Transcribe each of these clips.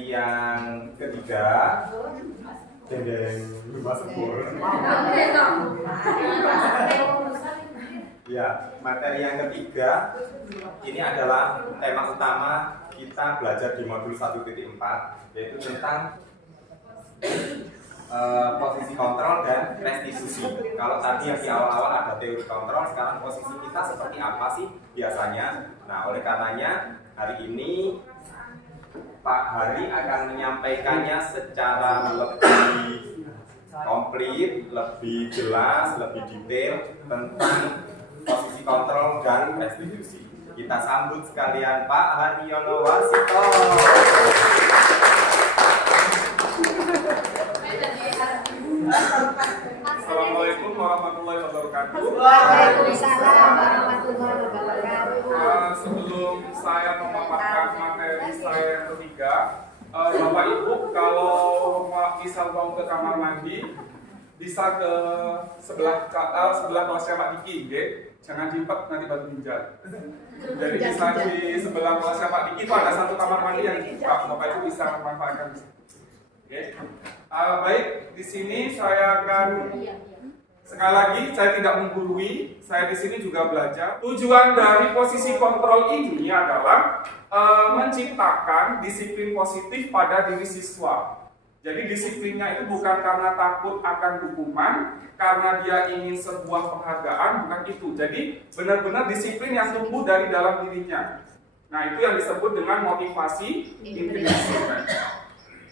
materi yang ketiga. Ya, materi yang ketiga ini adalah tema utama kita belajar di modul 1.4, yaitu tentang posisi kontrol dan restitusi. Kalau tadi yang di awal-awal ada teori kontrol, sekarang posisi kita seperti apa sih biasanya? Nah, oleh karenanya hari ini Pak Hari akan menyampaikannya secara lebih komplit, lebih jelas, lebih detail tentang posisi kontrol dan restitusi. Kita sambut sekalian Pak Haryono Warsito. Assalamualaikum warahmatullahi wabarakatuh. Waalaikumsalam warahmatullahi wabarakatuh. Sebelum saya memaparkan materi saya yang ketiga, Bapak Ibu kalau misal mau ke kamar mandi bisa ke sebelah kelasnya Pak Diki, okay? Jangan jimpet nanti batu ginjal. Jadi bisa di sebelah kelasnya Pak Diki itu ada satu kamar mandi yang dibuka, Bapak Ibu bisa memanfaatkan. Okay. Baik, di sini saya akan sekali lagi saya tidak menggurui, saya di sini juga belajar. Tujuan dari posisi kontrol ini adalah menciptakan disiplin positif pada diri siswa. Jadi disiplinnya itu bukan karena takut akan hukuman, karena dia ingin sebuah penghargaan, bukan itu. Jadi benar-benar disiplin yang tumbuh dari dalam dirinya. Nah, itu yang disebut dengan motivasi intrinsik.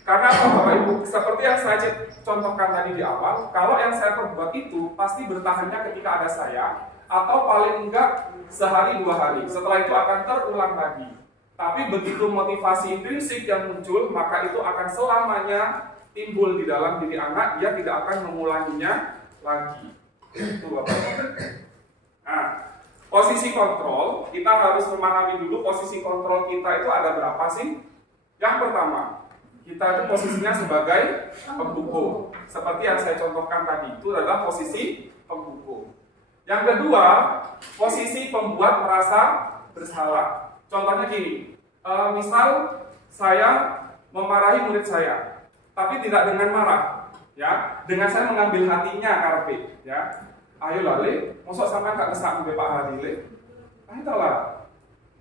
Karena Bapak Ibu, seperti yang saya contohkan tadi di awal, kalau yang saya perbuat itu pasti bertahannya ketika ada saya, atau paling enggak sehari 2 hari. Setelah itu akan terulang lagi. Tapi begitu motivasi intrinsik yang muncul, maka itu akan selamanya timbul di dalam diri anak, dia tidak akan mengulanginya lagi. Itu Bapak Ibu. Nah, posisi kontrol, kita harus memahami dulu posisi kontrol kita itu ada berapa sih? Yang pertama, kita itu posisinya sebagai penghukum. Seperti yang saya contohkan tadi, itu adalah posisi penghukum. Yang kedua, posisi pembuat merasa bersalah. Contohnya gini, misal saya memarahi murid saya, tapi tidak dengan marah, ya, dengan saya mengambil hatinya karpe, ya. Ayo lale, mosok sampai gak ngesak mbek Pak Hari le. Ayo lah,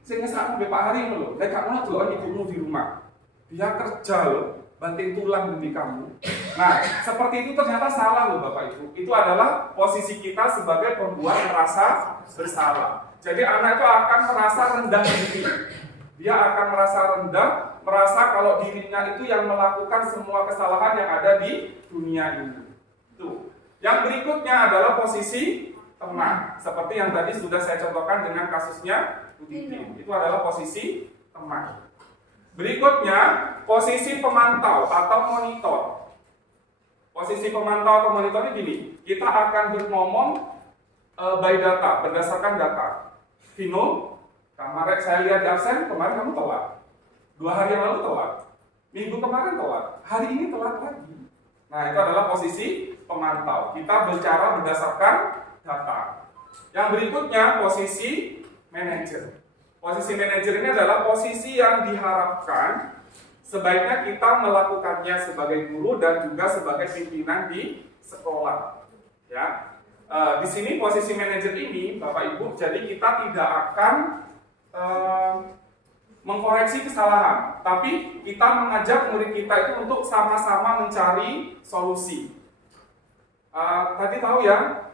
sing ngesak mbek Pak Hari lho, nek gak ngono delok ibumu di rumah. Dia kerja loh, banting tulang demi kamu. Nah, seperti itu ternyata salah loh Bapak Ibu. Itu adalah posisi kita sebagai pembuat merasa bersalah. Jadi anak itu akan merasa rendah diri. Dia akan merasa rendah, merasa kalau dirinya itu yang melakukan semua kesalahan yang ada di dunia ini. Tuh. Yang berikutnya adalah posisi teman. Seperti yang tadi sudah saya contohkan dengan kasusnya Bu Titin. Itu adalah posisi teman. Berikutnya, posisi pemantau atau monitor. Posisi pemantau atau monitor ini gini, kita akan berngomong by data, berdasarkan data. Vino, kemarin saya lihat di absen, kemarin kamu telat. 2 hari yang lalu telat. Minggu kemarin telat. Hari ini telat lagi. Nah, itu adalah posisi pemantau. Kita bicara berdasarkan data. Yang berikutnya, posisi manajer. Posisi manajer ini adalah posisi yang diharapkan sebaiknya kita melakukannya sebagai guru dan juga sebagai pimpinan di sekolah. Ya. Di sini posisi manajer ini, Bapak Ibu, jadi kita tidak akan mengkoreksi kesalahan, tapi kita mengajak murid kita itu untuk sama-sama mencari solusi. Tadi tahu ya,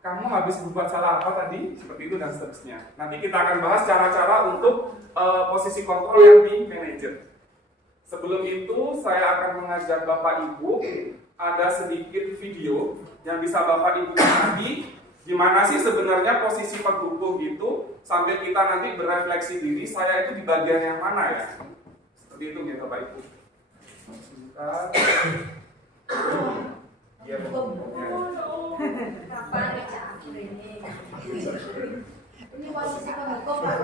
kamu habis berbuat salah apa tadi? Seperti itu dan seterusnya. Nanti kita akan bahas cara-cara untuk posisi kontrol yang di manajer. Sebelum itu, saya akan mengajak Bapak Ibu ada sedikit video yang bisa Bapak Ibu lihat gimana sih sebenarnya posisi penghukum itu sambil kita nanti berefleksi diri, saya itu di bagian yang mana ya? Seperti itu ya Bapak Ibu. Sebentar. Ya, Ini posisi penghukum Pak.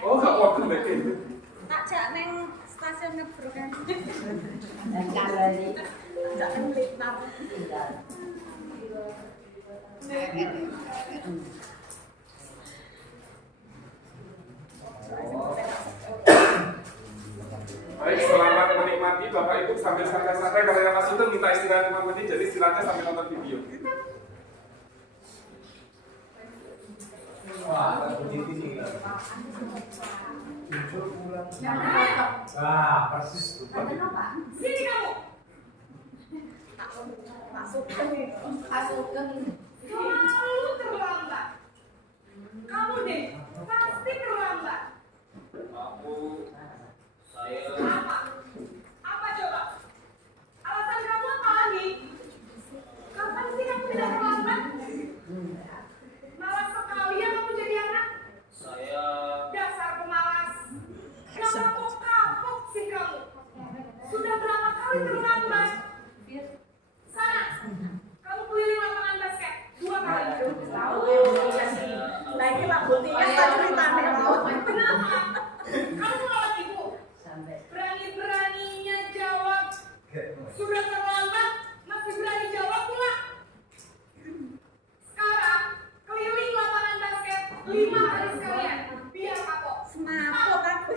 Oh, nggak waktu betul. Tak jak neng stasiun ngebrok kan. Kalau ini Tak ngelik tar. Baik, aja sambil nonton video. Wah, begitu sih. Ah, persis tuh. Sini kamu. Masukkan nih. Masukkan ini. Kamu terlambat. Kamu deh pasti terlambat. Apa? Apa coba? Alasan kamu apa lagi? Kapan sih kamu tidak terlambat? Malas sekali ya kamu jadi anak. Dasar pemalas. Gak kapok-kapok sih kamu. Sudah berapa kali terlambat? Sana, kamu keliling lapangan basket 2 kali. Lagi lah buktinya ceritanya. Kenapa? Kamu melawan ibu. Berani-beraninya jawab. Sudah terlambat, masih berani jawab pula. Sekarang keliling lapangan basket 5 kali sekalian. Biar kapok. Semaput aku.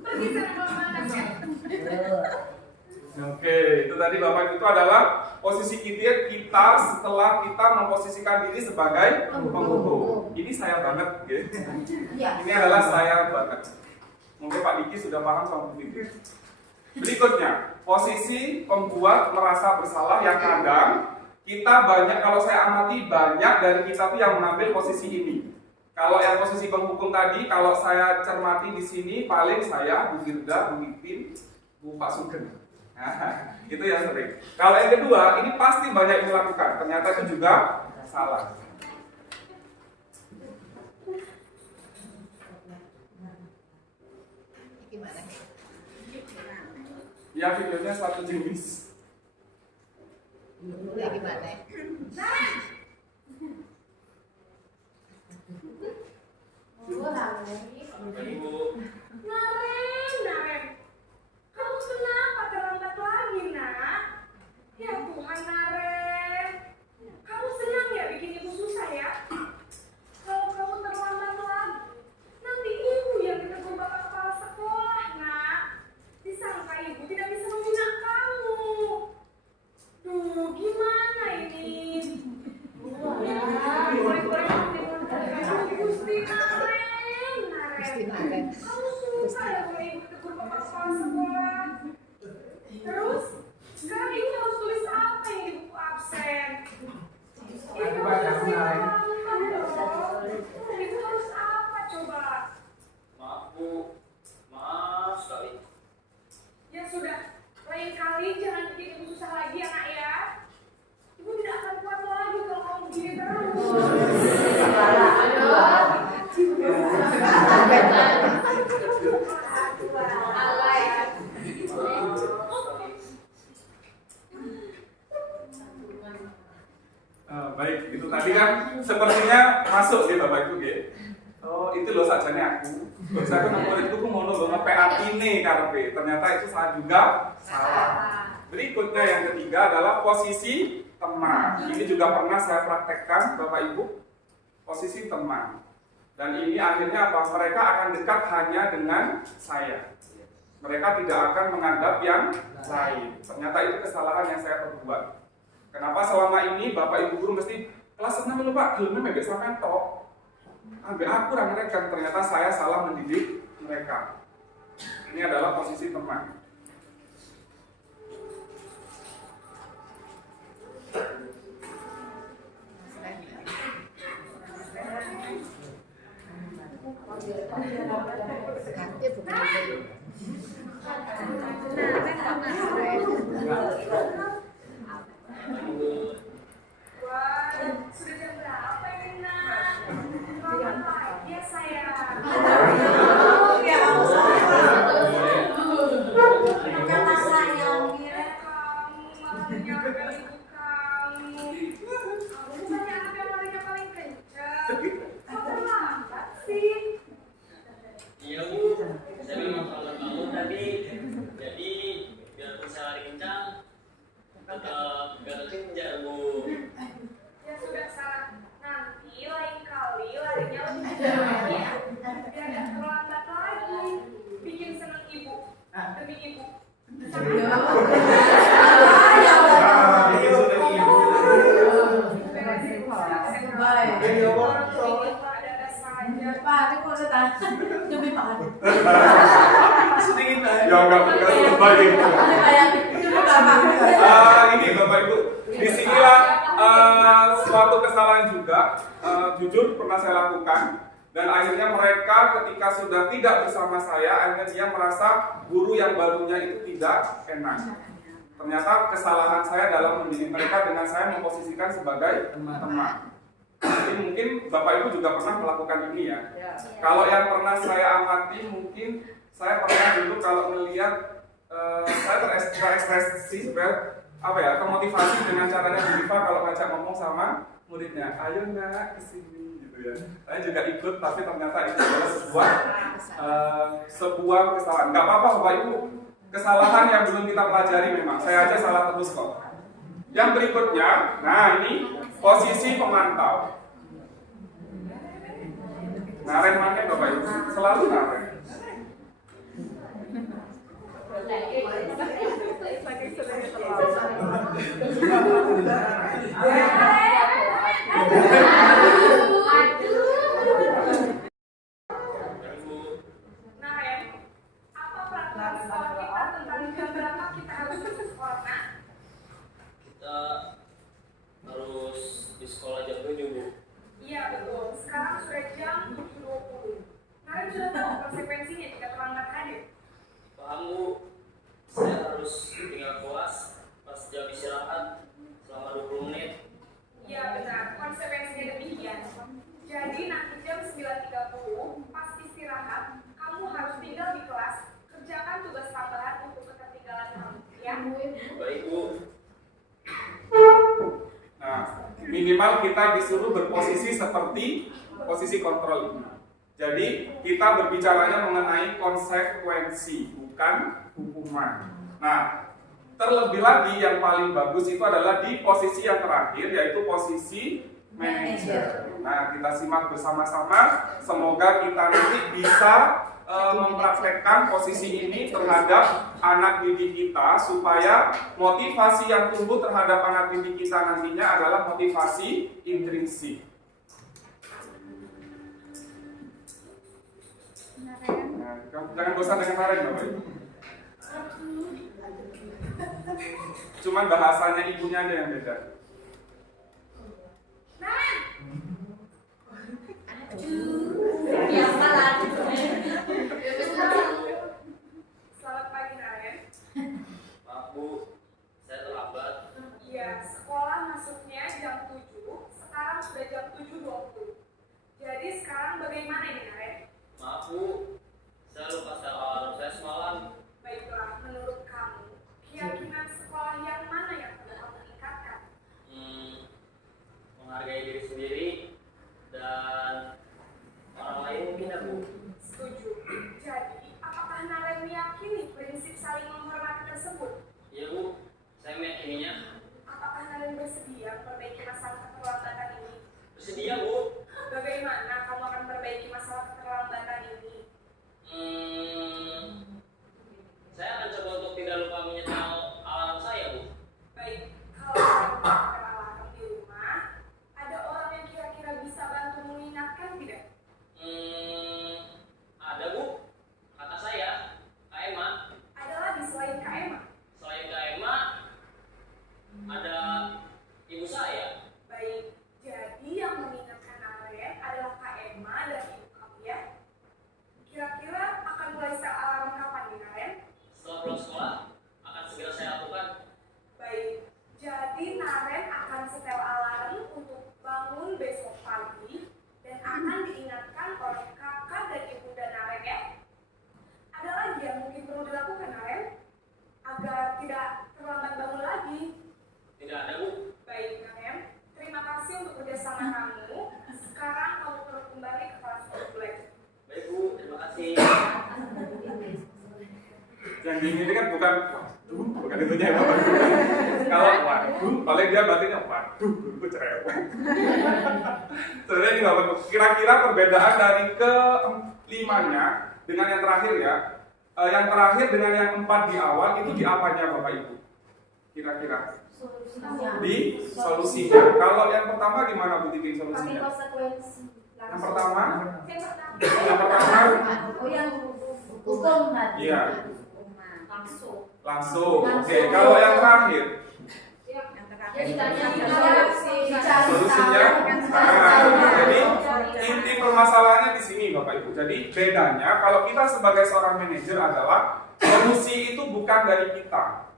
Pergi sana ke lapangan basket. Oke, itu tadi Bapak Ibu itu adalah posisi kita setelah kita memposisikan diri sebagai penghukum. Ini saya banget, gitu. Iya. Ini adalah saya banget. Mungkin Pak Diki sudah paham sama ini. Berikutnya, posisi pembuat merasa bersalah yang kadang kita banyak, kalau saya amati banyak dari kita tuh yang mengambil posisi ini. Kalau yang posisi penghukum tadi, kalau saya cermati di sini paling saya, Bu Firda, Bu Ipin, Bu Pak Sugeng. Nah, itu yang sering. Kalau yang kedua, ini pasti banyak yang melakukan. Ternyata itu juga salah. Gimana? Ya, videonya satu jenis. Ya gimana? Naren. Kamu kenapa terlambat lagi, nak? Ya Tuhan, Naren. Kamu senang ya bikin ibu susah ya? Kalau kamu terlambat lagi, nanti ibu yang ditegur bapak kepala sekolah, nak. Disangka ibu tidak bisa membina kamu. Tuh, gimana ini? Gusti Naren. Kamu suka ya kalau ibu ditegur bapak kepala sekolah? Terus, sekarang ibu harus tulis apa yang di buku absen? Ibu harus ibu harus apa coba? Maaf Bu, maaf sekali. Ya sudah, lain kali jangan bikin ibu susah lagi ya nak ya. Ibu tidak akan kuat lagi kalau kamu begini terus. Baik, itu tadi kan sepertinya masuk di Bapak Ibu ya. Oh, itu loh sajane aku. Saya kan muridku ku ngono lho ngepeatine karepe. Ternyata itu saya juga salah. Berikutnya yang ketiga adalah posisi teman. Ini juga pernah saya praktekkan Bapak Ibu. Posisi teman. Dan ini akhirnya apa? Mereka akan dekat hanya dengan saya. Mereka tidak akan menganggap yang lain. Ternyata itu kesalahan yang saya perbuat. Kenapa selama ini Bapak Ibu guru mesti kelas 6 lho Pak, gelem mek sampean tok. Ambek aku ra mereka, ternyata saya salah mendidik mereka. Ini adalah posisi teman. Wah, sudah jam berapa ini nak? Kapan lagi ya sayang? Kata sayang kira Kamu malah menyalahkan ibu kamu. Kamu bukannya anak yang larinya paling kencang. Kok terlambat sih? Iya Bu, saya memang kalau kamu tadi, jadi biar bisa lari kencang, gak kejar Bu. Ya sudah salah. Nanti lain kali larinya lebih kencang lagi ya. Biar gak terlambat lagi. Bikin senang ibu. Demi ibu. Ah, itu Iya, Pak. Ada saja. Pak, itu kok udah tahan. Demi Pak. Sedikit Ya enggak sebagai itu. Bayangin, demi Bapak. Ini Bapak Ibu, disinilah suatu kesalahan juga, jujur pernah saya lakukan, dan akhirnya mereka ketika sudah tidak bersama saya, akhirnya dia merasa guru yang barunya itu tidak enak. Ternyata kesalahan saya dalam mendidik mereka dengan saya memposisikan sebagai teman. Jadi mungkin Bapak Ibu juga pernah melakukan ini ya. Kalau yang pernah saya amati, mungkin saya pernah dulu kalau melihat saya terekspresi apa ya, termotivasi dengan caranya Bu Diva kalau ngajak ngomong sama muridnya, ayo nak kesini gitu ya. Saya juga ikut, tapi ternyata itu adalah sebuah kesalahan. Gak apa-apa Bapak Ibu, kesalahan yang belum kita pelajari memang. Saya aja salah terus kok. Yang berikutnya, nah ini posisi pemantau. Naren mana Bapak Ibu? Selalu naren. Nah, ya, apa peraturan sekolah kita tentang jam berapa kita harus ke sekolah? Nah, Kita harus di sekolah jam 7, Bu. iya betul. Sekarang sudah jam 7.20. Kalian sudah tahu konsekuensinya jika terlambat hadir? Paham, Bu? Saya harus tinggal kelas pas jam istirahat selama 20 menit. Iya benar, konsekuensinya demikian. Jadi nanti jam 9.30 pas istirahat, kamu harus tinggal di kelas, kerjakan tugas tambahan untuk ketertinggalan kamu, ya? Baik, Bu. Nah, minimal kita disuruh berposisi seperti posisi kontrol ini. Jadi kita berbicaranya mengenai konsekuensi, bukan hukuman. Nah, terlebih lagi yang paling bagus itu adalah di posisi yang terakhir, yaitu posisi manajer. Nah, kita simak bersama-sama. Semoga kita nanti bisa mempraktekkan posisi ini terhadap anak didik kita, supaya motivasi yang tumbuh terhadap anak didik kita nantinya adalah motivasi intrinsik. Nah, jangan bosan dengan Naren, Bapak Ibu. Cuman bahasanya ibunya aja yang beda. Naren! Biasa lah. Selamat pagi Naren. Maaf, Bu. Saya terlambat. Iya, sekolah masuknya jam 7, sekarang sudah jam 7.20. Jadi sekarang bagaimana ini Naren? Maaf, Bu. Saya lupa setel alarm saya semalam. Baiklah, menurut kamu, keyakinan sekolah yang mana yang perlu kamu tingkatkan? Menghargai diri sendiri dan orang lain mungkin ya, Bu. Setuju. Jadi, apakah Naren meyakini prinsip saling menghormati tersebut? Iya, Bu. Saya meyakininya. Apakah Naren bersedia memperbaiki masalah keterlambatan ini? Bersedia, Bu. Bagaimana kamu akan memperbaiki masalah keterlambatan ini? Saya akan coba untuk tidak lupa menyetel alarm saya, Bu. Baik, kalau kamu menggunakan alarm di rumah, ada orang yang kira-kira bisa bantu mengingatkan tidak? Ada, Bu. Kata saya, Kak Emma. Ada lagi selain Kak Emma? Selain Kak Emma, ada ibu saya. Baik, jadi yang mengingatkan Naren adalah Kak Emma dan ibu kamu ya? Kira-kira akan mulai setel alarm kapan nih Naren? Setelah pulang sekolah, akan segera saya lakukan. Baik, jadi Naren akan setel alarm untuk bangun besok pagi dan akan diingatkan oleh kakak dan ibunda Naren ya. Ada lagi yang mungkin perlu dilakukan Naren agar tidak terlambat bangun lagi. Tidak ada, Bu. Baik Naren, terima kasih untuk kerjasama kamu. Sekarang kamu perlu kembali ke kelas untuk belajar. Baik, Bu. Terima kasih. Yang ini kan bukan waduh, bukan itunya ya, Bapak Ibu. Kalau waduh, paling dia batinnya waduh, itu cerewet. Sebenarnya ini Bapak Ibu, kira-kira perbedaan dari kelimanya dengan yang terakhir ya, yang terakhir dengan yang 4 di awal itu di apanya Bapak Ibu? Kira-kira di solusinya. Kalau yang pertama gimana Bu Titin Pakai solusinya? konsekuensi. Yang pertama, Yang pertama. Oh yang hukum tadi. iya, Langsung. langsung. Oke, kalau yang terakhir, Jadi solusinya. Nah, jadi inti permasalahannya di sini Bapak Ibu. Jadi bedanya kalau kita sebagai seorang manajer adalah solusi itu bukan dari kita.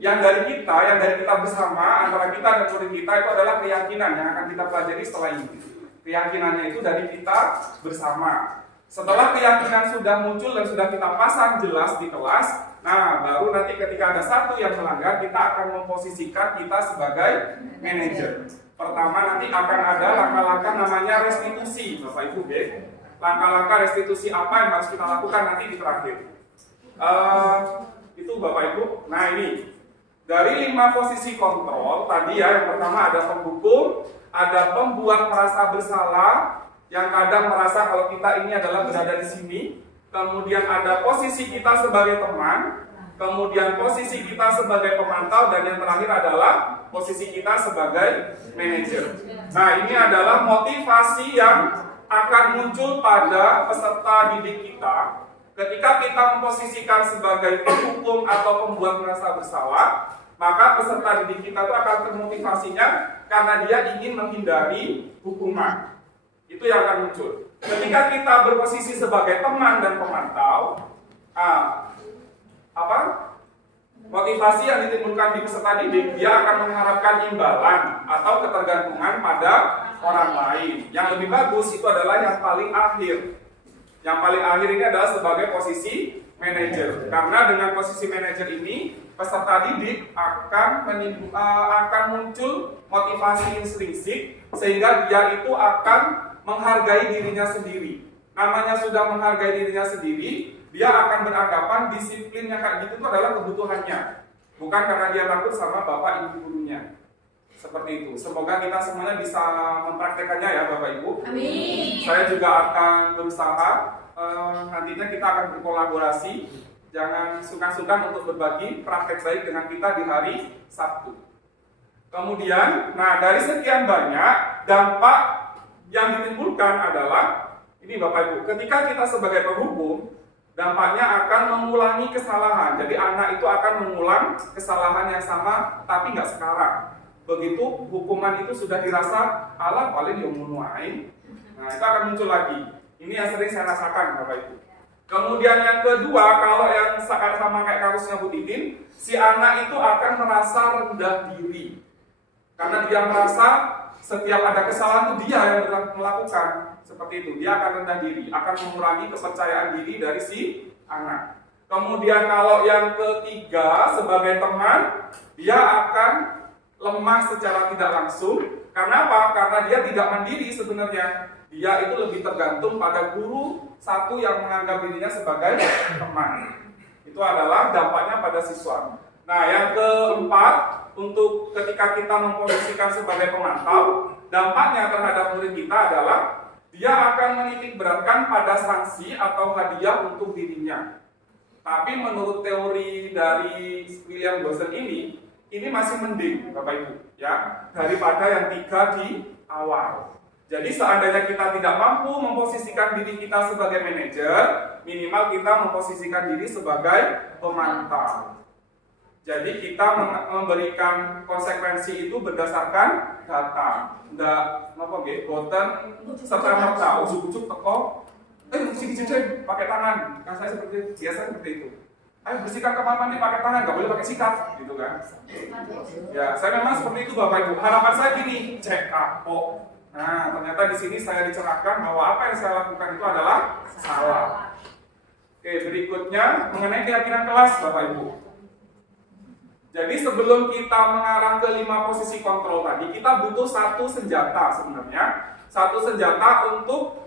Yang dari kita bersama antara kita dan murid kita itu adalah keyakinan yang akan kita pelajari setelah ini. Keyakinannya itu dari kita bersama. Setelah keyakinan sudah muncul dan sudah kita pasang jelas di kelas, nah baru nanti ketika ada satu yang melanggar, kita akan memposisikan kita sebagai manajer. Pertama nanti akan ada langkah-langkah namanya restitusi, Bapak Ibu. Langkah-langkah restitusi apa yang harus kita lakukan nanti di terakhir. Itu Bapak Ibu. Nah ini dari 5 posisi kontrol tadi ya, yang pertama ada penghukum, ada pembuat merasa bersalah, yang kadang merasa kalau kita ini adalah berada di sini. Kemudian ada posisi kita sebagai teman, kemudian posisi kita sebagai pemantau, dan yang terakhir adalah posisi kita sebagai manajer. Nah ini adalah motivasi yang akan muncul pada peserta didik kita ketika kita memposisikan sebagai penghukum atau pembuat merasa bersalah. Maka peserta didik kita itu akan termotivasinya karena dia ingin menghindari hukuman. Itu yang akan muncul. Ketika kita berposisi sebagai teman dan pemantau, motivasi yang ditimbulkan di peserta didik, dia akan mengharapkan imbalan atau ketergantungan pada orang lain. Yang lebih bagus itu adalah yang paling akhir. Yang paling akhir ini adalah sebagai posisi manajer. Karena dengan posisi manajer ini, peserta didik akan muncul motivasi intrinsik sehingga dia itu akan menghargai dirinya sendiri. Namanya sudah menghargai dirinya sendiri, dia akan beranggapan disiplinnya kayak gitu itu adalah kebutuhannya, bukan karena dia takut sama bapak ibu gurunya. Seperti itu. Semoga kita semuanya bisa mempraktekannya ya Bapak Ibu. Amin. Saya juga akan berusaha. Nantinya kita akan berkolaborasi. Jangan sungkan-sungkan untuk berbagi praktek baik dengan kita di hari Sabtu. Kemudian, nah dari sekian banyak dampak yang ditimbulkan adalah ini Bapak Ibu, ketika kita sebagai penghukum, dampaknya akan mengulangi kesalahan. Jadi anak itu akan mengulang kesalahan yang sama, tapi nggak sekarang. Begitu hukuman itu sudah dirasa ala paling diumunuain, nah itu akan muncul lagi. Ini yang sering saya rasakan Bapak Ibu. Kemudian yang kedua, kalau yang sama kayak kasusnya Bu Titin, si anak itu akan merasa rendah diri. Karena dia merasa setiap ada kesalahan itu dia yang melakukan. Seperti itu, dia akan rendah diri, akan mengurangi kepercayaan diri dari si anak. Kemudian kalau yang ketiga, sebagai teman, dia akan lemah secara tidak langsung. Karena apa? Karena dia tidak mandiri sebenarnya. Dia itu lebih tergantung pada guru satu yang menganggap dirinya sebagai teman. Itu adalah dampaknya pada siswa. Nah, yang keempat, untuk ketika kita memposisikan sebagai pemantau, dampaknya terhadap murid kita adalah dia akan menitik beratkan pada sanksi atau hadiah untuk dirinya. Tapi menurut teori dari William Dawson ini masih mending Bapak Ibu ya, daripada yang 3 di awal. Jadi seandainya kita tidak mampu memposisikan diri kita sebagai manajer, minimal kita memposisikan diri sebagai pemantau. Jadi kita memberikan konsekuensi itu berdasarkan data. Nggak apa nggih, boten serta merta ujuk-ujuk teko mesti dicuci pakai tangan. Kan saya biasa seperti itu. Ayo bersihkan kamar mandi pakai tangan, nggak boleh pakai sikat, gitu kan? Ya, saya memang seperti itu Bapak Ibu. Harapan saya gini, cek kapok. Nah, ternyata di sini saya dicerahkan bahwa apa yang saya lakukan itu adalah salah. Oke, berikutnya mengenai keyakinan kelas Bapak Ibu. Jadi sebelum kita mengarah ke 5 posisi kontrol tadi, kita butuh satu senjata sebenarnya. Satu senjata untuk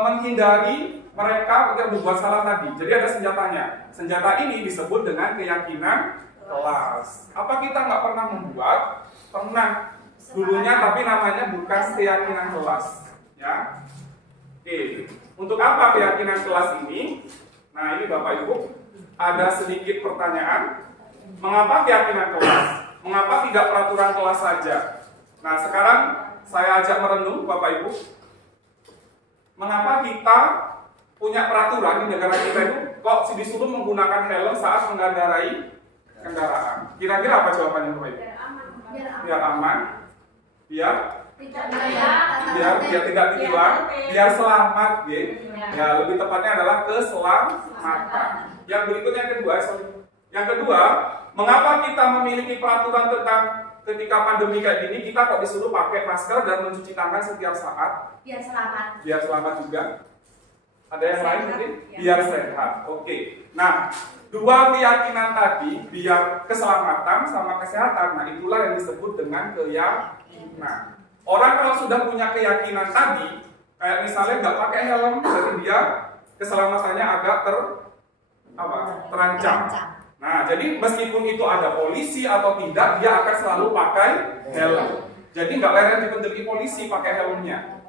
menghindari mereka yang berbuat salah tadi. Jadi ada senjatanya. Senjata ini disebut dengan keyakinan kelas. Apa kita nggak pernah membuat? Pernah. Dulunya tapi namanya bukan keyakinan kelas. Ya. Oke. Untuk apa keyakinan kelas ini? Nah ini Bapak Ibu, ada sedikit pertanyaan. Mengapa keyakinan kelas? Mengapa tidak peraturan kelas saja? Nah, sekarang saya ajak merenung Bapak Ibu. Mengapa kita punya peraturan di negara kita itu kok disuruh menggunakan helm saat mengendarai kendaraan? Kira-kira apa jawabannya Bapak Ibu? Biar aman, biar tidak ditilang, biar selamat, ya. Ya, lebih tepatnya adalah keselamatan. Yang berikutnya yang kedua, Yang kedua, mengapa kita memiliki peraturan tentang ketika pandemi kayak gini kita kok disuruh pakai masker dan mencuci tangan setiap saat? Biar selamat. Biar selamat juga. Ada yang lain mungkin? Ya. Biar sehat. Oke. Nah, dua keyakinan tadi, biar keselamatan sama kesehatan. Nah, itulah yang disebut dengan keyakinan. Orang kalau sudah punya keyakinan tadi, kayak misalnya nggak pakai helm, jadi dia keselamatannya agak terancam. Nah, jadi meskipun itu ada polisi atau tidak, dia akan selalu pakai helm. Jadi nggak leren dipendeli polisi pakai helmnya.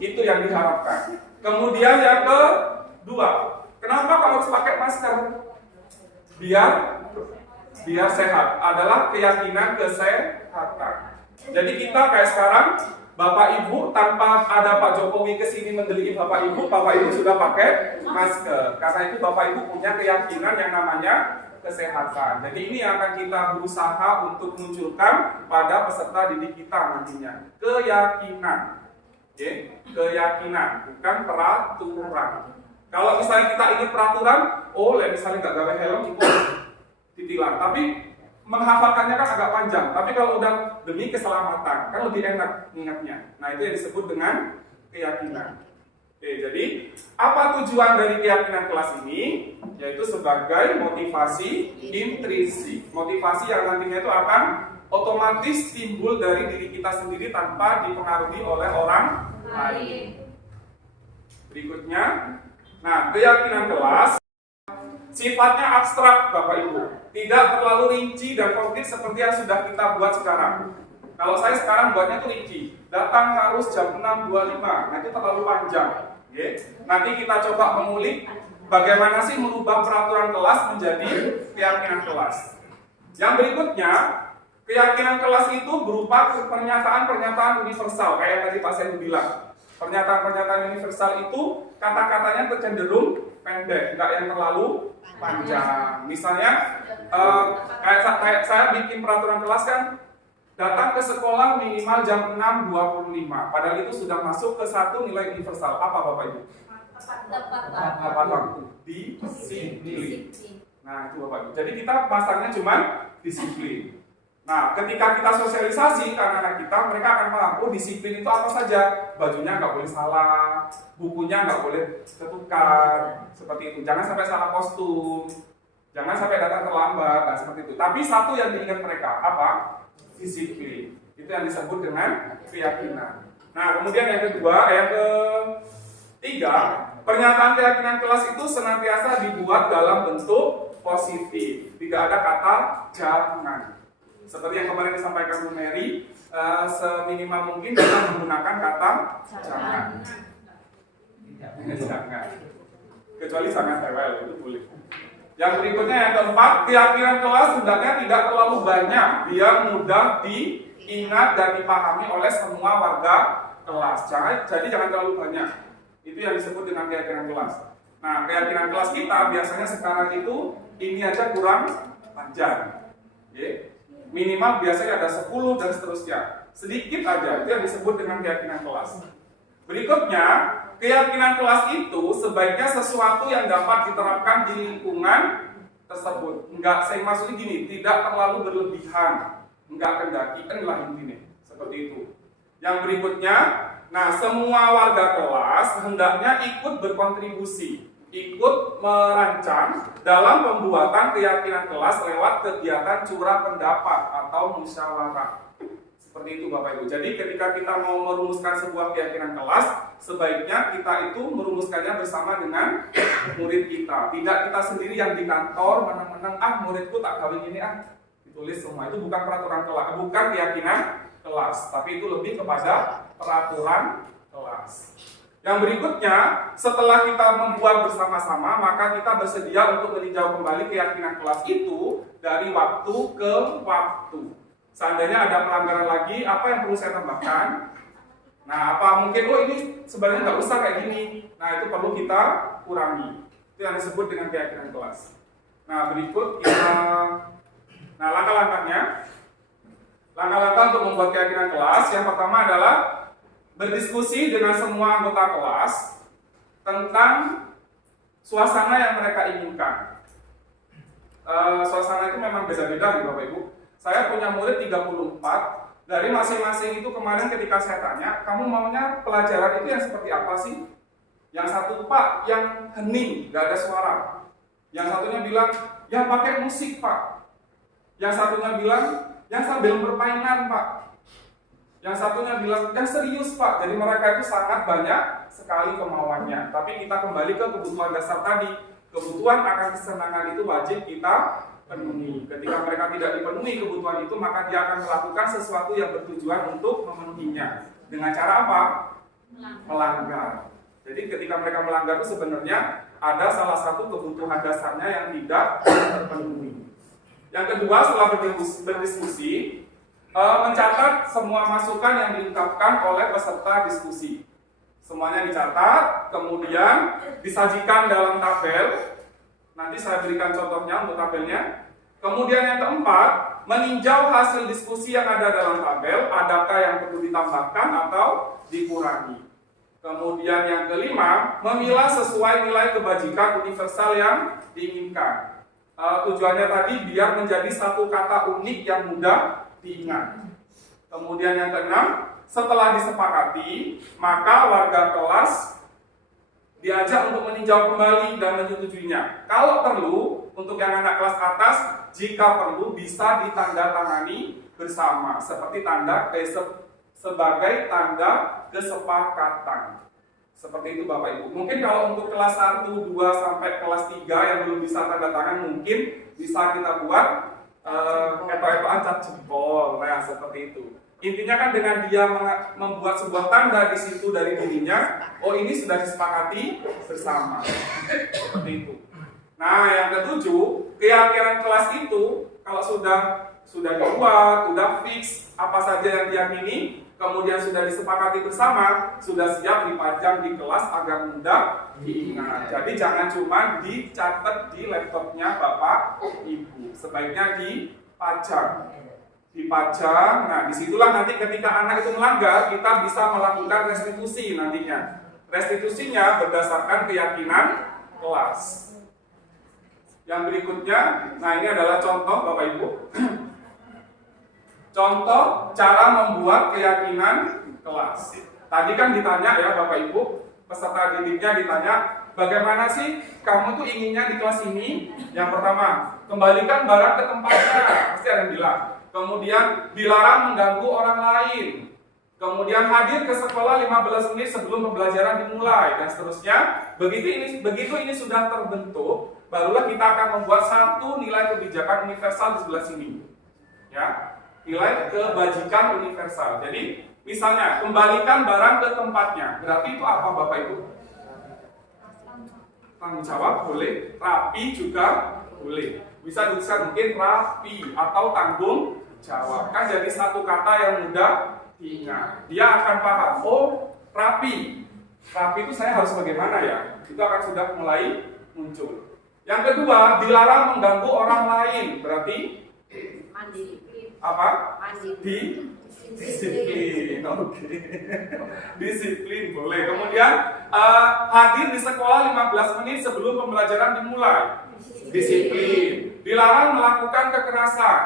Itu yang diharapkan. Kemudian yang kedua, kenapa kalau harus pakai masker? Biar sehat. Adalah keyakinan kesehatan. Jadi kita kayak sekarang, Bapak Ibu tanpa ada Pak Jokowi kesini mendeliin Bapak Ibu sudah pakai masker. Karena itu Bapak Ibu punya keyakinan yang namanya kesehatan. Jadi ini yang akan kita berusaha untuk munculkan pada peserta didik kita nantinya. Keyakinan. Oke? Keyakinan, bukan peraturan. Kalau misalnya kita ingat peraturan, misalnya nggak gawe helm itu ditilang. Tapi menghafalkannya kan agak panjang. Tapi kalau udah demi keselamatan, kan lebih enak ingatnya. Nah, itu yang disebut dengan keyakinan. Oke, jadi apa tujuan dari keyakinan kelas ini? Yaitu sebagai motivasi intrinsik. Motivasi yang nantinya itu akan otomatis timbul dari diri kita sendiri tanpa dipengaruhi oleh orang lain. Berikutnya, nah keyakinan kelas sifatnya abstrak Bapak Ibu, tidak terlalu rinci dan konkret seperti yang sudah kita buat sekarang. Kalau saya sekarang buatnya tuh rinci, datang harus jam 6.25, nah itu terlalu panjang. Nanti kita coba mengulik bagaimana sih merubah peraturan kelas menjadi keyakinan kelas. Yang berikutnya, keyakinan kelas itu berupa pernyataan-pernyataan universal, kayak yang tadi Pak Sehu bilang. Pernyataan-pernyataan universal itu kata-katanya cenderung pendek, nggak yang terlalu panjang. Misalnya, kayak saya bikin peraturan kelas kan, datang ke sekolah minimal jam 6.25. Padahal itu sudah masuk ke satu nilai universal. Apa Bapak Ibu? Tepat waktu. Disiplin. Nah itu Bapak Ibu. Jadi kita pasangnya cuma disiplin. Nah, ketika kita sosialisasi ke anak-anak kita, mereka akan paham, disiplin itu apa saja. Bajunya nggak boleh salah, bukunya nggak boleh ketukar, seperti itu. Jangan sampai salah kostum, jangan sampai datang terlambat, nah seperti itu. Tapi satu yang diingat mereka, apa? Disiplin. Itu yang disebut dengan keyakinan. Nah, kemudian yang ketiga, pernyataan keyakinan kelas itu senantiasa dibuat dalam bentuk positif. Tidak ada kata jangan. Seperti yang kemarin disampaikan Bu Mary, seminimal mungkin kita menggunakan kata jangan. Jangan. Kecuali sangat rewel, itu boleh. Yang berikutnya yang keempat, keyakinan kelas hendaknya tidak terlalu banyak, biar mudah diingat dan dipahami oleh semua warga kelas. Jadi jangan terlalu banyak. Itu yang disebut dengan keyakinan kelas. Nah, keyakinan kelas kita biasanya sekarang itu ini aja kurang panjang. Minimal biasanya ada 10 dan seterusnya. Sedikit aja, itu yang disebut dengan keyakinan kelas. Berikutnya, keyakinan kelas itu sebaiknya sesuatu yang dapat diterapkan di lingkungan tersebut. Saya maksudnya gini, tidak terlalu berlebihan. Enggak kendakian lah intinya. Seperti itu. Yang berikutnya, nah semua warga kelas hendaknya ikut berkontribusi, ikut merancang dalam pembuatan keyakinan kelas lewat kegiatan curah pendapat atau musyawarah. Seperti itu Bapak Ibu. Jadi ketika kita mau merumuskan sebuah keyakinan kelas, sebaiknya kita itu merumuskannya bersama dengan murid kita. Tidak kita sendiri yang di kantor menang-menang, muridku tak kawin ini ditulis semua. Itu bukan peraturan kelas, bukan keyakinan kelas, tapi itu lebih kepada peraturan kelas. Yang berikutnya, setelah kita membuat bersama-sama, maka kita bersedia untuk meninjau kembali keyakinan kelas itu dari waktu ke waktu. Seandainya ada pelanggaran lagi, apa yang perlu saya tambahkan? Nah, apa mungkin, oh ini sebenarnya nggak usah kayak gini. Nah, itu perlu kita kurangi. Itu yang disebut dengan keyakinan kelas. Nah, berikut kita, nah langkah-langkahnya. Langkah-langkah untuk membuat keyakinan kelas, yang pertama adalah berdiskusi dengan semua anggota kelas tentang suasana yang mereka inginkan. Suasana itu memang beda-beda nih Bapak Ibu. Saya punya murid 34, dari masing-masing itu kemarin ketika saya tanya, kamu maunya pelajaran itu yang seperti apa sih? Yang satu, Pak, yang hening, gak ada suara. Yang satunya bilang, ya pakai musik Pak. Yang satunya bilang, yang sambil bermainan Pak. Yang satunya bilang, yang serius Pak. Jadi mereka itu sangat banyak sekali kemauannya. Tapi kita kembali ke kebutuhan dasar tadi. Kebutuhan akan kesenangan itu wajib kita penuhi. Ketika mereka tidak dipenuhi kebutuhan itu, maka dia akan melakukan sesuatu yang bertujuan untuk memenuhinya. Dengan cara apa? Melanggar. Jadi ketika mereka melanggar itu sebenarnya ada salah satu kebutuhan dasarnya yang tidak terpenuhi. Yang kedua, setelah berdiskusi, mencatat semua masukan yang diungkapkan oleh peserta diskusi. Semuanya dicatat, kemudian disajikan dalam tabel. Nanti saya berikan contohnya untuk tabelnya. Kemudian yang keempat, meninjau hasil diskusi yang ada dalam tabel, adakah yang perlu ditambahkan atau dikurangi. Kemudian yang kelima, memilah sesuai nilai kebajikan universal yang diinginkan. Tujuannya tadi biar menjadi satu kata unik yang mudah diingat. Kemudian yang keenam, setelah disepakati, maka warga kelas diajak untuk meninjau kembali dan menyetujuinya. Kalau perlu, untuk yang anak kelas atas, jika perlu bisa ditandatangani bersama, seperti sebagai tanda kesepakatan. Seperti itu Bapak Ibu. Mungkin kalau untuk kelas 1, 2, sampai kelas 3 yang belum bisa tanda tangan, mungkin bisa kita buat eto-etoan cat jempol. Nah, seperti itu. Intinya kan dengan dia membuat sebuah tanda di situ dari dirinya, oh ini sudah disepakati bersama. Seperti itu. Nah, yang ketujuh, keyakinan kelas itu kalau sudah dibuat, sudah fix apa saja yang diyakini, kemudian sudah disepakati bersama, sudah siap dipajang di kelas agar mudah diingat. Jadi jangan cuma dicatat di laptopnya Bapak Ibu, sebaiknya dipajang. Nah disitulah nanti ketika anak itu melanggar, kita bisa melakukan restitusi nantinya. Restitusinya berdasarkan keyakinan kelas. Yang berikutnya, nah ini adalah contoh Bapak Ibu. Contoh cara membuat keyakinan kelas. Tadi kan ditanya ya Bapak Ibu, peserta didiknya ditanya, bagaimana sih kamu tuh inginnya di kelas ini? Yang pertama, kembalikan barang ke tempatnya, pasti ada yang bilang. Kemudian dilarang mengganggu orang lain. Kemudian hadir ke sekolah 15 menit sebelum pembelajaran dimulai dan seterusnya. Begitu ini sudah terbentuk, barulah kita akan membuat satu nilai kebijakan universal di sebelah sini. Ya, nilai kebajikan universal. Jadi, misalnya kembalikan barang ke tempatnya. Berarti itu apa Bapak Ibu? Tanggung jawab boleh, rapi juga boleh. Bisa dituliskan mungkin rapi atau tanggung jawab. Kan jadi satu kata yang mudah diingat. Dia akan paham, oh rapi. Rapi itu saya harus bagaimana ya? Itu akan sudah mulai muncul. Yang kedua, dilarang mengganggu orang lain. Berarti mandiri. apa? Mandiri. Disiplin. Oke. Disiplin boleh. Kemudian hadir di sekolah 15 menit sebelum pembelajaran dimulai. Disiplin. Dilarang melakukan kekerasan.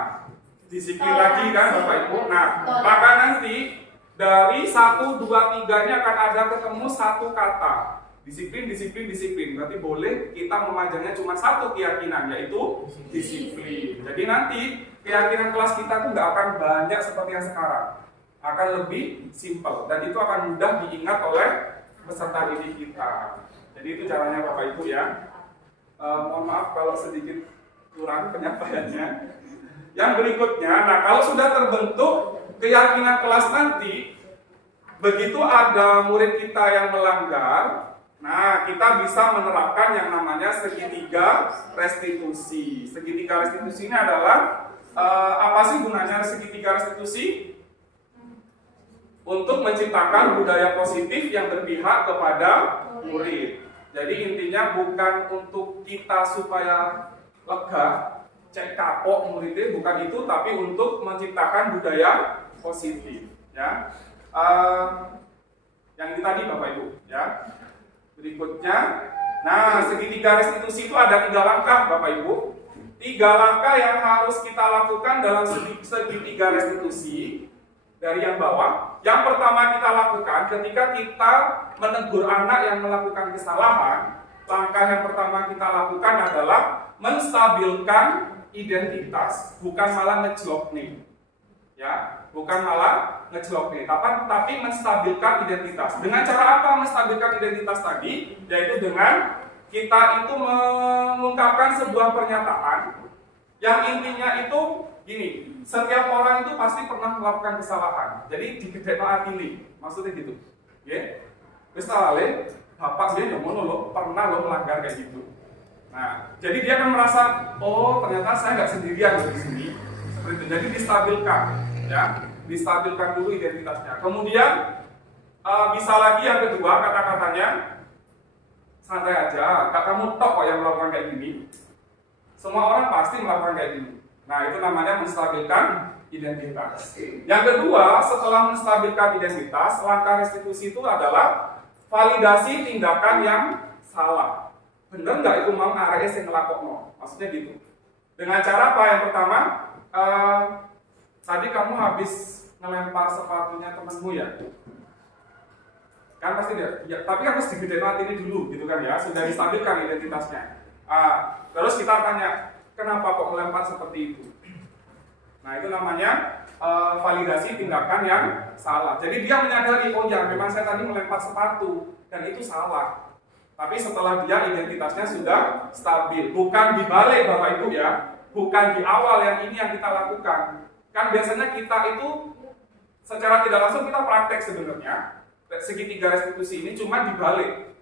Disiplin lagi kan Bapak Ibu. Nah, maka nanti dari 1, 2, 3-nya akan ada ketemu satu kata. Disiplin. Berarti boleh kita memajangnya cuma satu keyakinan, yaitu disiplin. Jadi nanti keyakinan kelas kita tuh nggak akan banyak seperti yang sekarang. Akan lebih simpel dan itu akan mudah diingat oleh peserta didik kita. Jadi itu caranya Bapak Ibu ya. Mohon maaf kalau sedikit kurang penyampaiannya. Yang berikutnya, nah kalau sudah terbentuk keyakinan kelas nanti, begitu ada murid kita yang melanggar, nah kita bisa menerapkan yang namanya segitiga restitusi. Segitiga restitusi ini adalah apa sih gunanya segitiga restitusi? Untuk menciptakan budaya positif yang berpihak kepada murid. Jadi intinya bukan untuk kita supaya lega, cek kapok muridnya, bukan itu, tapi untuk menciptakan budaya positif. Ya, yang itu tadi Bapak Ibu. Ya, berikutnya, nah segitiga restitusi itu ada 3 langkah Bapak Ibu. 3 langkah yang harus kita lakukan dalam segitiga restitusi. Dari yang bawah, yang pertama kita lakukan ketika kita menegur anak yang melakukan kesalahan, langkah yang pertama kita lakukan adalah menstabilkan identitas, bukan malah ngejlok nih, ya, bukan malah ngejlok nih, tapi menstabilkan identitas. Dengan cara apa menstabilkan identitas tadi? Yaitu dengan kita itu mengungkapkan sebuah pernyataan yang intinya itu gini, setiap orang itu pasti pernah melakukan kesalahan. Jadi digedekno atine, maksudnya gitu. Ya. Wis talale, bapak dia ngono lho, pernah lo melanggar kayak gitu. Nah, jadi dia akan merasa, oh ternyata saya nggak sendirian di sini. Seperti itu. Jadi distabilkan, ya, distabilkan dulu identitasnya. Kemudian bisa lagi yang kedua kata-katanya, santai aja, kak kamu tok kok yang melakukan kayak gini. Semua orang pasti melakukan kayak gini. Nah, itu namanya menstabilkan identitas. Yang kedua, setelah menstabilkan identitas, langkah restitusi itu adalah validasi tindakan yang salah. Bener nggak itu mau ARS yang ngelakokno? Maksudnya gitu. Dengan cara apa? Yang pertama, tadi kamu habis ngelempar sepatunya temanmu ya? Kan pasti dia, ya, tapi harus digedein ini dulu, gitu kan ya? Sudah distabilkan identitasnya. Terus kita tanya, kenapa kok melempar seperti itu? Nah, itu namanya validasi tindakan yang salah. Jadi dia menyadari, oh ya memang saya tadi melempar sepatu dan itu salah. Tapi setelah dia identitasnya sudah stabil, bukan dibalik Bapak Ibu ya, bukan di awal yang ini yang kita lakukan. Kan biasanya kita itu secara tidak langsung kita praktek sebenarnya segitiga restitusi ini cuma dibalik.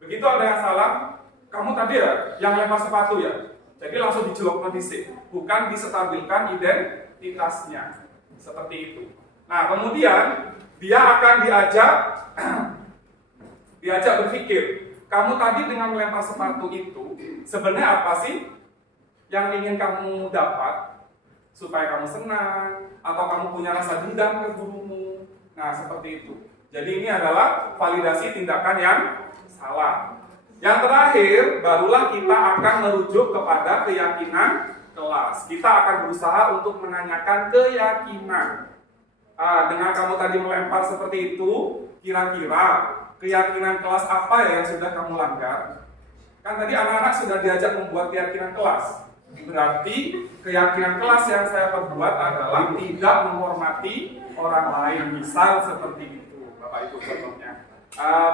Begitu ada yang salah, kamu tadi ya yang lempar sepatu ya. Jadi langsung dijelok notisik, bukan disestabilkan identitasnya. Seperti itu. Nah, kemudian dia akan diajak berpikir, kamu tadi dengan melempar sepatu itu sebenarnya apa sih yang ingin kamu dapat supaya kamu senang atau kamu punya rasa dendam ke gurumu. Nah, seperti itu. Jadi ini adalah validasi tindakan yang salah. Yang terakhir, barulah kita akan merujuk kepada keyakinan kelas. Kita akan berusaha untuk menanyakan keyakinan. Dengan kamu tadi melempar seperti itu, kira-kira keyakinan kelas apa ya yang sudah kamu langgar? Kan tadi anak-anak sudah diajak membuat keyakinan kelas. Berarti keyakinan kelas yang saya perbuat adalah tidak menghormati orang lain. Misal seperti itu, Bapak Ibu contohnya.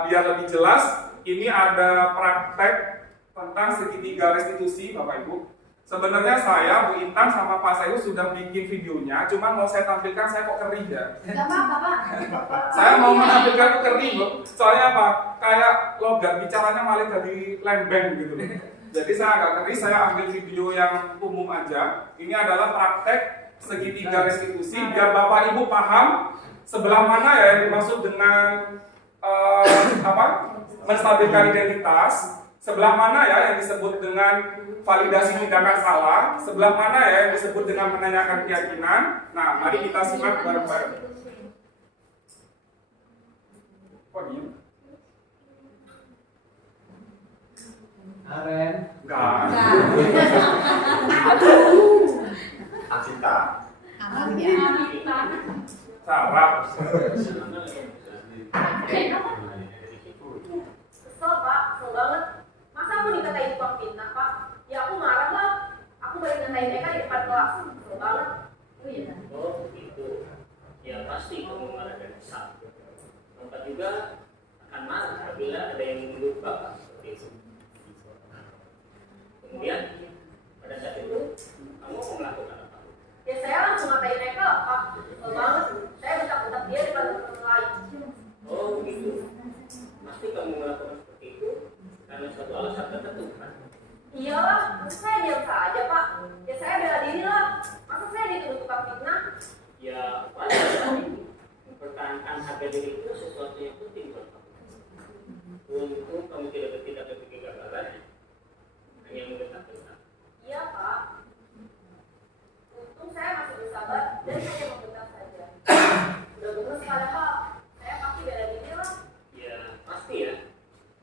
Biar lebih jelas, ini ada praktek tentang segitiga restitusi, Bapak Ibu. Sebenarnya saya, Bu Intan sama Pak Sayu sudah bikin videonya, cuma mau saya tampilkan saya kok kering ya. Gak apa-apa, Pak. Saya mau menampilkan kok kering loh. Soalnya apa? Kayak logat bicaranya malah dari lembeng gitu. Jadi saya agak kering, saya ambil video yang umum aja. Ini adalah praktek segitiga restitusi biar Bapak Ibu paham sebelah mana ya yang dimaksud dengan menstabilkan identitas, sebelah mana ya yang disebut dengan validasi tindakan salah, sebelah mana ya yang disebut dengan menanyakan keyakinan. Nah, mari kita simak bareng-bareng. Kok diem? Aren. Enggak. Cinta. Sarap. Kesel Pak, kesel banget. Masa aku dikatain tukang fitnah Pak? Ya aku marah lah. Aku balik ngatain mereka di depan kelas. Kesel banget. Oh iya. Oh gitu. Ya pasti kamu marah dan kesal. Bapak juga akan marah apabila ada yang menuduh Bapak seperti itu. Kemudian pada saat itu kamu mau melakukan apa? Ya saya langsung ngatain mereka Pak. Kesel banget. Saya bentak-bentak dia di depan teman lain. Oh gitu. Pasti kamu melakukan seperti itu karena suatu alasan tertentu kan? Iyalah, masa saya diam saja Pak. Ya saya bela diri lah. Masa saya Ya, wajar mempertahankan harga diri itu sesuatu yang penting buat kamu. Untung kamu tidak bertindak lebih kegagalan, hanya menggentak-gentak. Iya Pak. Untung saya masih bersabar dan hanya menggentak saja. Udah gemes padahal saya pasti bela diri lah. Ya, pasti ya.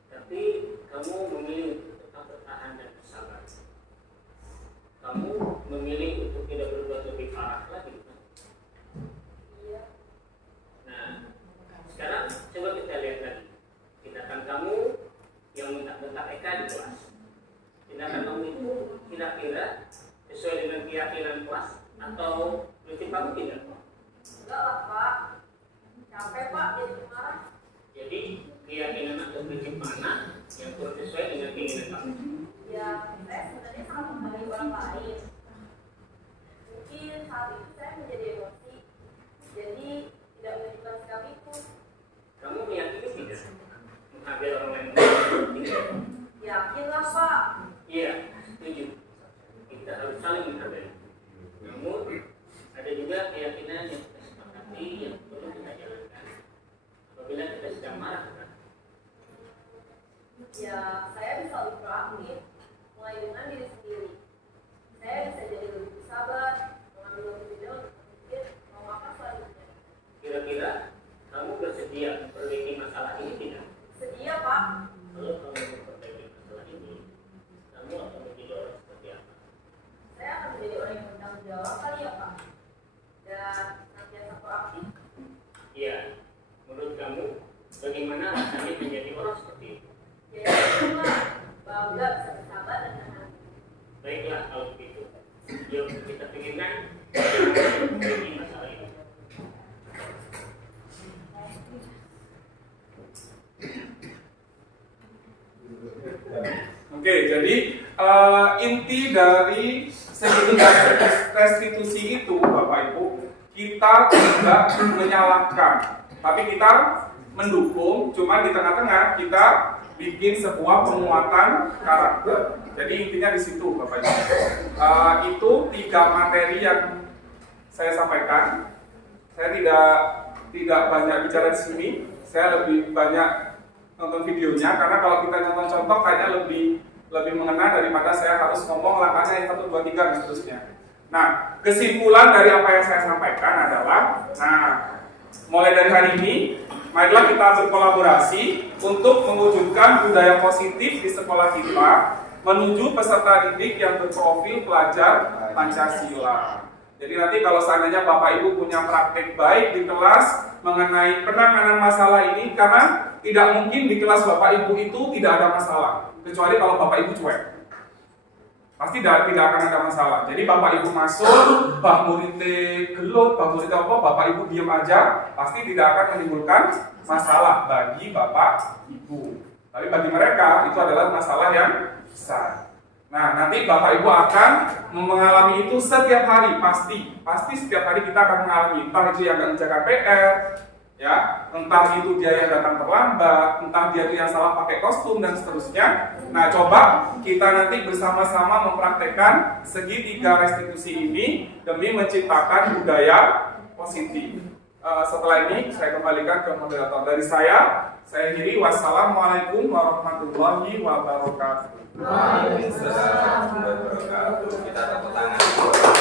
Tapi kamu memilih untuk tetap bertahan dan bersabar. Kamu memilih untuk tidak berbuat lebih parah lagi. Iya. Nah, sekarang coba kita lihat lagi tindakan kamu yang bentak-bentak Eka di kelas. Tindakan kamu itu kira-kira sesuai dengan keyakinan kelas atau prinsip kamu tidak? Enggak lah Pak. Capek Pak jadi marah. Jadi keyakinan atau prinsip mana yang kurang sesuai dengan keinginan kamu? Ya, saya sebenarnya sangat menghargai orang lain. Mungkin saat itu saya menjadi emosi, jadi tidak menunjukkan sikap itu. Kamu meyakini tidak menghargai orang lain? Yakinlah Pak. Iya, setuju. Kita harus saling menghargai. Namun ada juga keyakinan yang kita sepakati yang perlu kita jalankan apabila kita sedang marah. Kan? Ya, saya bisa lebih proaktif, mulai dengan diri sendiri. Saya bisa jadi lebih bersabar, mengambil lebih jeda untuk berpikir mau apa selanjutnya. Kira-kira kamu bersedia memperbaiki masalah ini tidak? Sedia Pak. Kalau kamu memperbaiki masalah ini, kamu akan menjadi orang seperti apa? Saya akan menjadi orang yang bertanggung jawab kali ya Pak. Dan senantiasa proaktif. Iya, menurut kamu bagaimana rasanya menjadi orang seperti itu? Ya, itulah bangga bisa bersabar dan tenang. Baiklah kalau begitu. Yuk kita pikirkan bagaimana memperbaiki masalah ini. Oke, jadi inti dari segitiga restitusi itu, Bapak Ibu, kita tidak menyalahkan, tapi kita mendukung. Cuma di tengah-tengah kita bikin sebuah penguatan karakter. Jadi intinya di situ, Bapak Ibu. Itu 3 materi yang saya sampaikan. Saya tidak banyak bicara di sini. Saya lebih banyak nonton videonya, karena kalau kita nonton contoh kayaknya lebih mengena daripada saya harus ngomong langkahnya yang 1, 2, 3 dan seterusnya. Nah, kesimpulan dari apa yang saya sampaikan adalah, mulai dari hari ini, marilah kita berkolaborasi untuk mewujudkan budaya positif di sekolah kita menuju peserta didik yang berprofil pelajar Pancasila. Jadi nanti kalau seandainya Bapak Ibu punya praktek baik di kelas mengenai penanganan masalah ini, karena tidak mungkin di kelas Bapak Ibu itu tidak ada masalah, kecuali kalau Bapak Ibu cuek. Pasti tidak akan ada masalah. Jadi Bapak Ibu masuk, Bah Muridnya gelut, Bah Muridnya apa, Bapak Ibu diam aja, pasti tidak akan menimbulkan masalah bagi Bapak Ibu. Tapi bagi mereka itu adalah masalah yang besar. Nah, nanti Bapak Ibu akan mengalami itu setiap hari, pasti setiap hari kita akan mengalami. Entah itu yang nggak menjaga PR, ya, entah itu dia yang datang terlambat, entah dia itu yang salah pakai kostum dan seterusnya. Nah, coba kita nanti bersama-sama mempraktekkan segitiga restitusi ini demi menciptakan budaya positif. Setelah ini saya kembalikan ke moderator dari saya akhiri. Wassalamualaikum warahmatullahi wabarakatuh. Waalaikumsalam warahmatullahi wabarakatuh. Kita tepuk tangan.